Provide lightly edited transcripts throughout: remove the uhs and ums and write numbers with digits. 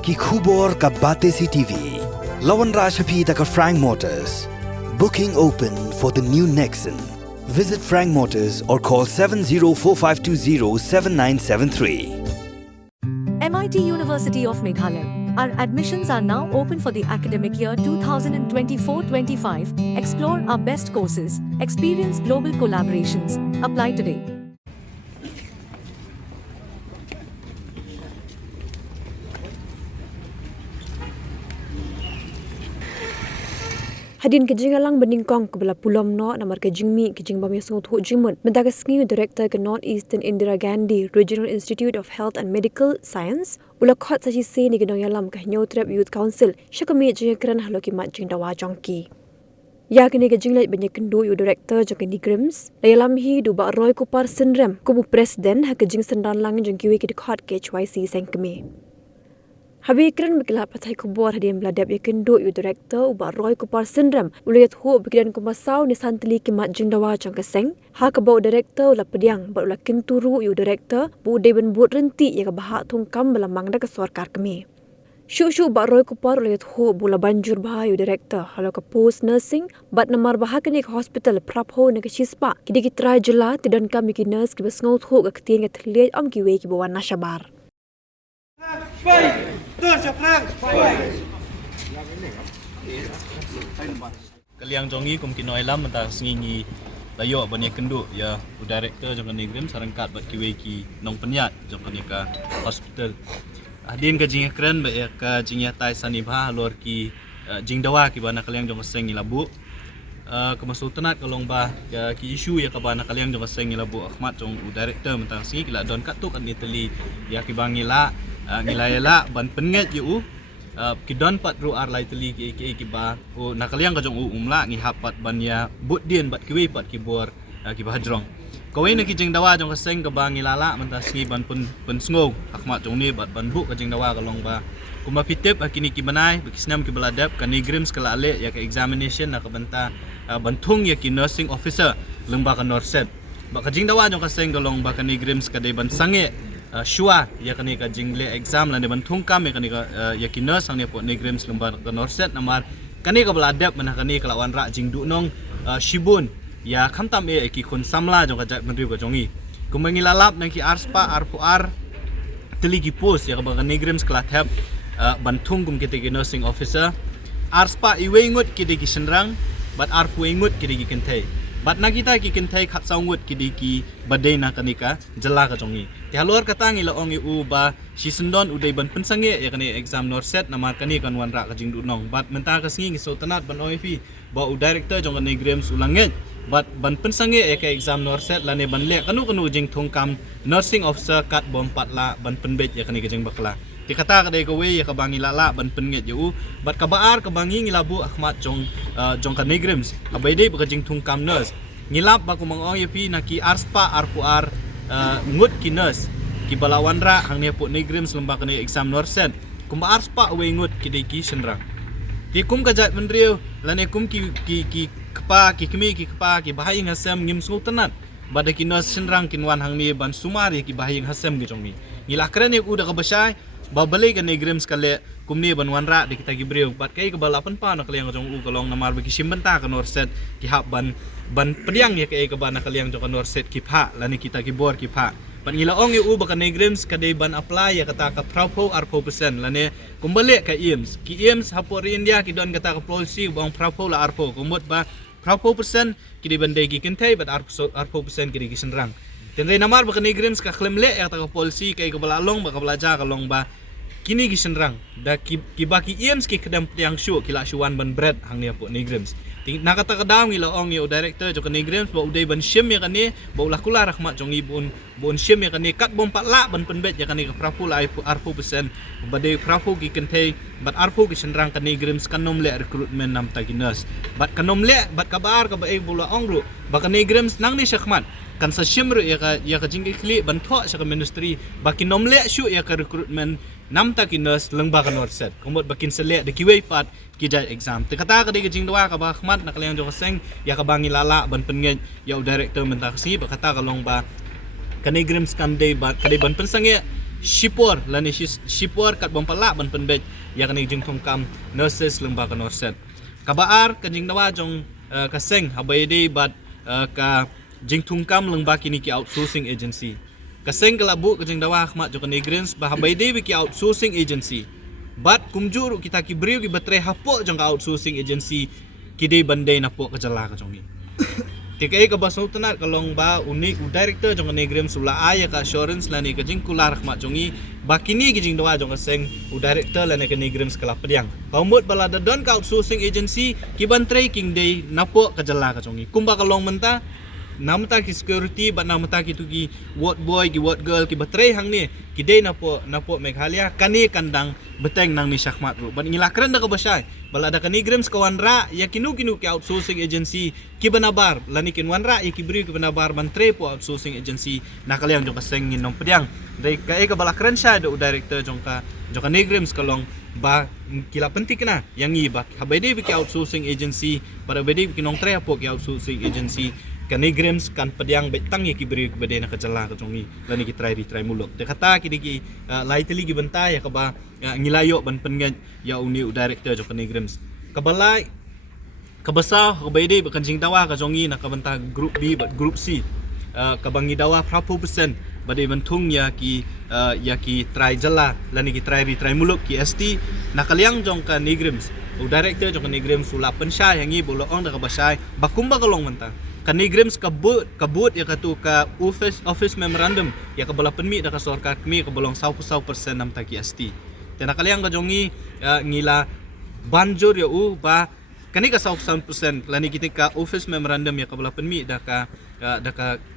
ki khubor ka bate CTV. Lawan Rajhapi taka Frank Motors. Booking open for the new Nexon. Visit Frank Motors or call 7045207973. MIT University of Meghalaya. Our admissions are now open for the academic year 2024-25. Explore our best courses, experience global collaborations. Apply today. Hadin kejing alang beningkong kebela Pulau No namar kejing mi kejing bami sungut hu jimun mentaka sengi director ke North Eastern Indira Gandhi Regional Institute of Health and Medical Science ula khot saji se ni gedong yalam ka Nyotrap Youth Council syakami jing kran haloki mat jing dawa jongki ya kini kejing lai banyak kendu yu director jongki Grims yalam hi du ba roy kupar sindram kubu president ha kejing sendan lang jongki wi ki khot ke HYC sengkemi Habi keren berkelah patai kubur hadian beladap ya kendo yu director ubah roy kupar sindram ulayat hu bikiran kumasau ni santeli kimat jindawa jang keseng ha kabau director ula pediang ba ula kenturu yu director bu udai ben buat renti ya kabahak tungkam belamang da kesorkar kami Syu ba roy kupar ulayat hu bula banjur bah yu director halo ke post nursing bat namar bahak ni ke hospital prapho ni ke Chispa kidi kitra jela tidan kami ki nurse ki besngaut hu ke ketin ke terlihat am ki we ki bawan nasyabar Kaliang jongi kum kinoi lam mentah sengingi layo banyak kendu ya u director jong negrim sarangkat bat kiwe ki nong penyat jong ka hospital adin ka jing kren ba ya ka jing ya tai sanibha lor ki jing dawa ki bana kaliang jong sengi labu kemasultanat kalong ba ya ki isu ya ka bana kaliang jong sengi labu Ahmad jong u director mentah sengi kila don katuk an itali ya ki bangila ngilayala ban penget yu kidon pat ru ar lai teli ki ba o nakaliang ka jong umla ngi hapat ban ya but dien bat kiwi pat kibor ki bahajrong kawai na ki jing dawa jong kaseng ka ba ngilala manta singi ban pun sngog Ahmad jong ni bat ban bu ka jing dawa ka long ba kuma pitep akini ki banai bikisnam ki beladap ka negrims kala ale ya ka examination na ka banta bantung ya ki nursing officer lengba ka norset ba ka jing dawa jong kaseng ka long ba ka negrims ka de ban sange Shua ya kani ka jingle exam lan deban thungkam ya kani ka ya kinus sang ne po negrims lembar ka norset namar kani ka beladap mana kani ka lawan ra jingdu nong shibun ya khamtam e ki khun samla jong ka jat menteri ka jongi kumangi lalap nang ki arspa arpuar teligi post ya ka ba negrims kala thap bantung kum kite ki nursing officer arspa iwengut kide ki senrang bat arpu ingut kide ki kentai bat nakita ki kentai khat saungut kide ki badai na kanika jela ka jongi Tihalor katangi la ongi u ba si sendon udai ban pensange ya kani exam norset namar kani kan wan ra ka jing du nong bat menta ka singi sultanat ban OIP ba u director jong kani Grims ulanget bat ban pensange ya ka exam norset la ne ban le kanu jing thongkam nursing officer kat bom patla ban penbet ya kani ka jing bakla ti kata ka dai ka we ya ka bangi lala ban penget yu bat ka baar ka bangi ngilabu Ahmad jong kani Grims abai dei ba jing thongkam nurse ngilap ba ku mang OIP na ki arspa arpuar ngut ki nurse ki balawan ra hang ne po negrim selamba kani exam norset kum arspa we ngut ki de ki senra ti kum ka jat menriu lane kum ki kapa ki kemi ki kapa ki bahaying hasam ngim sultanat bada ki nurse senrang kinwan hang ni ban sumari ki bahaying hasam gi jongmi ngila kren ek uda ka basai ba balai ka negrim skale kum ni ban wanra de kita gi breu bat kai ka balapan pa na kaliang jong u kalong namar bagi simbenta ka norset ki hab ban pediang ya ke ban kaliang jong ka norset ki pha lani kita ki bor ki pha ban ngila ong u ba ka negrims ka de ban apply ya kata ka prapho arpo percent lani kumbale ka IEMS ki IEMS hapor India ki don kata ka policy bang prapho la arpo kumut ba prapho percent ki de ban de ki kentai bat arpo percent ki de ki senrang tenre namar ba ka negrims ka klemle ya kata ka policy kai ka balalong ba ka belajar ka long ba kini gi senrang da ki baki IEMS ki kedam yang syu kila syuan ban bread hang ni po negrims nakata ka daw ngila ong yu director jo ka negrims ba uday ban syem ya kani ba ulah kula rahmat jong ibun bon syem ya kani kat bom patla ban penbet ya kani ka prapu la arpu percent ba de prapu gi kentai bat arpu gi senrang ka negrims kanom le recruitment nam taginas bat kanom le bat kabar ka ba e bula ong ru ba ka negrims nang ni syakmat kan sa syemru ya ka jingki kli ban tho sa ka ministry ba kinom le syu ya ka recruitment nam taginas lengba ka norset kumot bakin sele de kiwei pat kijai exam te kata ka de jing dua ka ba khmat na kaliang jo kaseng ya ka bangi lala ban pengen ya director menta kasi ba kata ka long ba kanigrim scam day ba kade ban pensange shipor lani shipor kat bompala ban penbej ya kani jing thum kam nurses lengba ka norset kabaar ka jing dawa jong kaseng habayde bat ka jing thum kam lengba kini ki outsourcing agency kaseng kalabu ka jing dawa khmat jo kani greens ba habayde ki outsourcing agency bat kumjuru kita ki briu ki batre hapo jong ka outsourcing agency kidai bandai napo ka jala ka jongi tikai ka basau tenar kalong ba unik director jong negrem sula aya ka assurance lani ka jing kular khmat jongi bakini ki jing doa jong seng director lani ka negrem skala pediang kaumut bala da don ka outsourcing agency ki bantrei king day napo ka jala ka jongi kumba kalong menta namta ki security ba namta ki tugi ward boy ki ward girl ki batrei hang ni ki day napo Meghalaya kani kandang beteng nang ni syakmat ru ban ngilakran da ka basay bala da kani grems kawanra ya kinu ki outsourcing agency ki banabar lani kin wanra ya ki bri ki banabar bantre po outsourcing agency nakaliang jong kaseng ngin nong pediang dai ka e ka bala kran sya do director jong ka ni grems kalong ba kila penting kena yang i ba habede ki outsourcing agency pada bede ki nong tre po ki outsourcing agency kani grems kan pediang betang ya ki bri ki bede na ka jala ka jongi lani ki try muluk te kata ki digi lightly ki benta ya ka ba ngilayo ban pengen ya uni director jo kani grems kabalai kabasa kabede ba kanjing dawa ka jongi na ka benta group B but group C kabangi dawa 40% bade bentung ya ki try jala lani ki try muluk ki ST nakaliang jong ka ni grems director jong ni grems sula pensya yang i bolo on da ka basay bakumba kalong menta kani grems kabut ya katu ka office memorandum ya ka bala penmi da ka sorkar kami ka bolong 100% nam ta ki ST tena kaliang ka jongi ngila banjur ya ba kani ka 100% lani kita ka office memorandum ya ka bala penmi da ka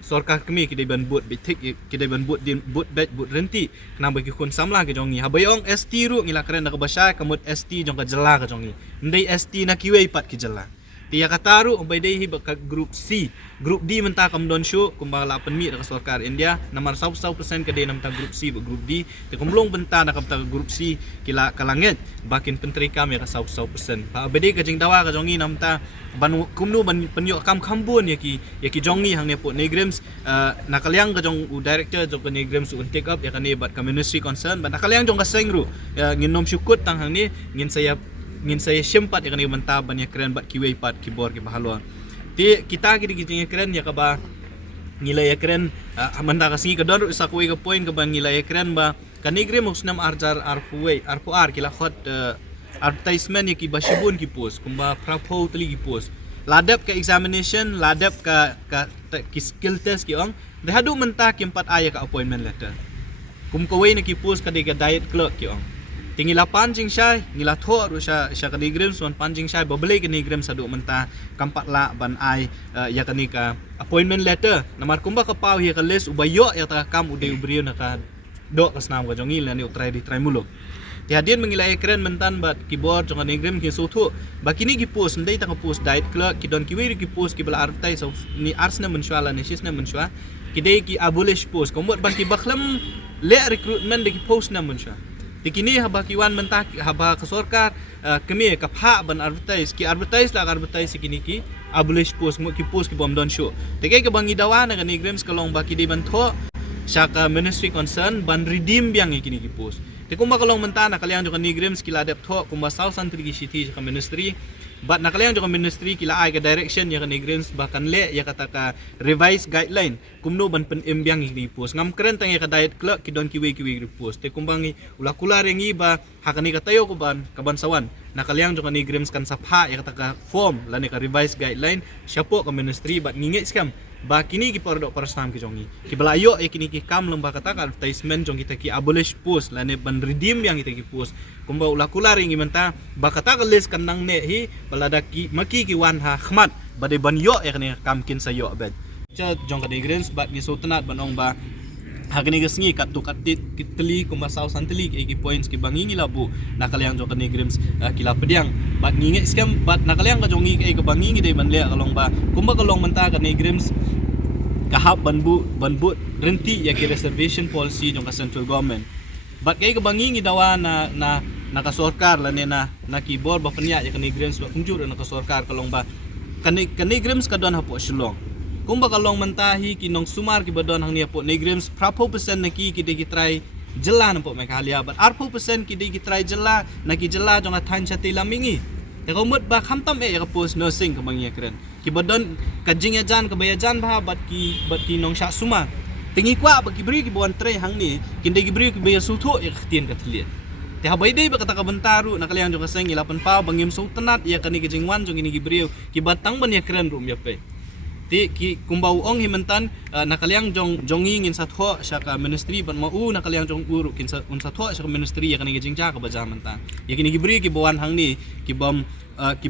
sorkar kami kidai ban buat bitik kidai ban buat din buat bet buat renti kena bagi kun samla ke jongi habayong ST ru ngila keren da ka basya kamut ST jong ka jela ka jongi ndai ST na kiwei pat ki jela tiya kataru umbai dei hi ka group C group D menta kam don show kumbala penmi da sorkar India nomor 100% ke de namta group C group D te kumlong benta da ka group C kila kalanget bakin pentri kam ya ka 100% pa bede ka jing dawa ka jongi namta ban kumnu ban penyo kam khambun ya ki jongi hang ne po negrems nakaliang ka jong director jong ka negrems un take up ya ka ne bat ka ministry concern ban nakaliang jong ka sengru nginom syukut tang hang ni ngin saya sempat ya kan benta ban ya keren bat kiwei pat kibor ki bahalwa ti kita ki keren ya ka ba ngila ya keren amanda ka singi ka don sa kuwi ka point ka ba ngila ya keren ba kanigre mo snam arjar arpuar kila khot advertisement ya ki bashibun ki post kumba prapo tli ki post ladap ka examination ladap ka skill test ki ong rehadu menta ki 4 aya ka appointment letter kum kawai na ki post ka de ka diet clerk ki ong tingila panjing syai ngila tho ru sya kanigrem suan panjing syai babele kanigrem sadu menta kampat la ban ai ya kanika appointment letter namar kumba ka pau ya ka les ubayo ya ta kam ude ubrio na ka do kasnam ka jongil na ni try muluk tiadien mengilai keren mentan bat keyboard jong kanigrem ki sotho bakini ki post ndai ta ka post diet clerk ki don ki wi ki post ki bala advertise ni arsna mensyala ni sisna mensya ki dei ki abolish post komot ban ki bakhlam le recruitment de ki post na mensya dikini haba kiwan mentak haba kesorkar kami kapha ban advertise kini ki abolish post mo ki post ki bom don show tege ke bangi dawa na kani grems kalong baki di ban tho syaka ministry concern ban redeem biang kini ki post te kumba kalong mentana kalian jo kani grems kila adap tho kumba south santri ki city ka ministry but nakaliang jo ministry kila ai ka direction ya kani greens bahkan le ya kata ka revised guideline kumno ban pen embyang ni post ngam keren tang ya ka diet clerk ki don kiwi post te kumbangi ula kula rengi ba hakani ka tayo ko ban kabansawan nakaliang jo kani greens kan sapha ya kata ka form la ni ka revised guideline syapo ka ministry but ngingit skam ba kini ki pardo parastam ki jongi ki balayo kini ki kam lomba kata ka advertisement jong kita ki abolish post la ne ban redeem yang kita ki post kumba ula kula rengi menta ba kata ka list kan nang ne hi balada ki maki ki wan ha khmat bade ban yo kani kam kin sa yo bed cha jong ka de greens bat ni sotanat banong ba hagani gasngi katu katit kitli kumba saw santli ki points ki bangingi labu nakaliang jong ka ni greens kila pediang bat ngingi skam bat nakaliang ka jongi ki bangingi de ban le kalong ba kumba kalong menta ka ni greens kahap banbut renti ya ki reservation policy jong ka central government bat kay ka bangingi dawa na nakasorkar la ne na keyboard ba panya ya kani greens ba kunjur na kasorkar kalong ba kani greens ka don hapo shilong kung ba kalong mentahi kinong sumar ki badon hang niya po ni greens prapo percent na ki de ki try jela nampak Meghalaya but arpo persen ki di try jela na ki jela jong athan chati lamingi te ko mut ba kham tam e ka post nursing ka bangi kren ki badon ka jing ya jan ka baya jan ba bat ki nong sha suma tingi kwa ba ki bri ki bon tre hang ni kin de ki bri ki baya su tho ya tien ka thliet te ha bai dei ba kata ka bentaru na kalian jong kaseng ilapan pa bangim so tenat ya kani ki jing wan jong ini ki bri ki batang ban ya kren rum ya pe ti ki kumbau ong himentan nakaliang jongi ngin satho syaka ministry ban mau nakaliang jong uru kin un satho syaka ministry ya kani jingja ka baja mentan ya kini gibri ki bawan hang ni ki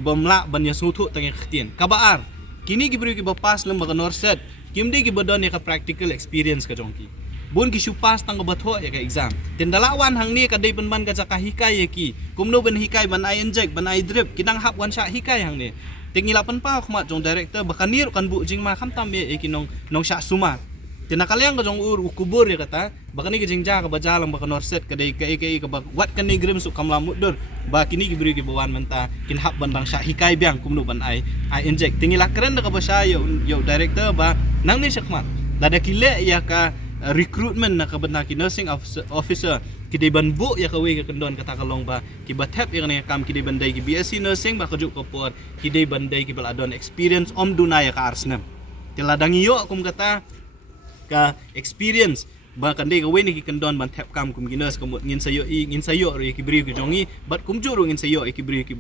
bom la ban ya suthu tang khitien kabaar kini gibri ki bapas lem ba norset kimdi ki badon ya ka practical experience ka jongki bun ki supas tang batho ya ka exam tin dalawan hang ni ka dei ban ka jaka hikai ya ki kumno ban hikai ban ai inject ban ai drip kinang hap wan sha hikai hang ni tinggi lapan pa khmat jong director bakanir kan bu jing ma kham tam e nong sha suma tina kaliang ka jong ur kubur ya kata bakani ke jing ja ka bajalang bakan norset ka dei ka wat kan ni grim su kam lamut dur ba kini ki beri ki bawan menta kin hap bandang sha hikai biang kumnu ban ai inject tinggi lakren ka basha yo director ba nang ni syakmat dada kile ya ka recruitment na kabanda ki nursing officer ki de ban bu ya kawe ka kendon kata kalong ba ki batep ya ne kam ki de bandai ki BSc nursing ba kajuk ko por ki de bandai ki baladon experience om dunaya ka arsnam tiladang yo kum kata ka experience ba kande ka we ni ki kendon ban tep kam kum ginas kum ngin sayo ri ki bri ki jongi bat kum juru ngin sayo ki bri ki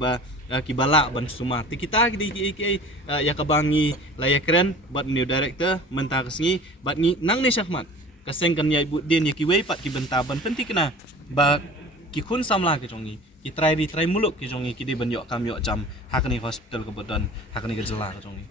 bala ban suma ti kita ki ya kabangi layakren bat new director menta kasngi bat ngi nang ni syahmat kaseng kan yai bu den ya ki wei pat ki bentaban penting kena ba ki khun samla ki jongi ki try muluk ki jongi ki de ban yo kam yo jam hakani hospital ke badan hakani ke jela ke jongi